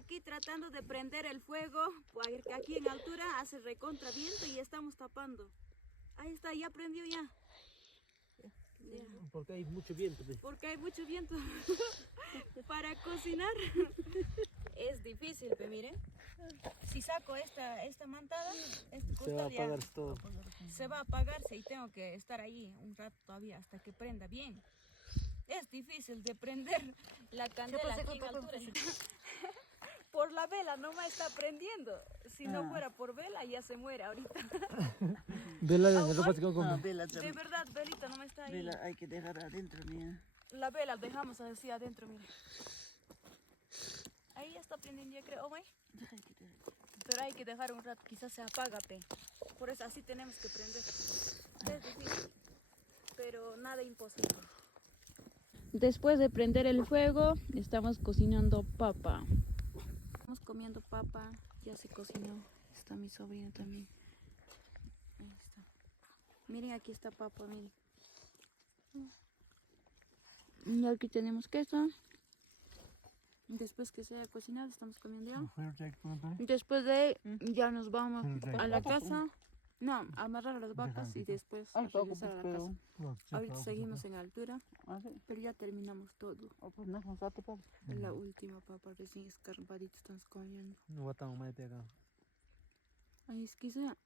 aquí tratando de prender el fuego, porque aquí en altura hace recontra viento y estamos tapando. Ahí está, ya prendió ya. Ya. Porque hay mucho viento. Porque hay mucho viento. Para cocinar es difícil, miren. Si saco esta mantada, Se va a apagar todo. se va a apagarse y tengo que estar ahí un rato todavía hasta que prenda bien. Es difícil de prender la candela aquí en altura. Por la vela no me está prendiendo. Si no fuera por vela ya se muere ahorita. Vela de ropa se No, vela, De verdad, velita no me está ahí. vela hay que dejar adentro, mira. La vela dejamos así adentro, mire. Ahí ya está prendiendo, ya creo, ¿ve? Pero hay que dejar un rato, quizás se apaga, pe. Por eso así tenemos que prender. Es difícil, pero nada imposible. Después de prender el fuego, estamos cocinando papa. Estamos comiendo papa, ya se cocinó. Está mi sobrino también. Ahí está. Miren, aquí está papa, miren. Y aquí tenemos queso. Después que se haya cocinado, estamos comiendo ya. Después de ya nos vamos a la casa. No, a amarrar a las vacas y después regresar a la casa. Ahorita seguimos en altura, pero ya terminamos todo. La última papa recién escarbadita estamos comiendo. No va a estar más pegado. Ahí es que sea.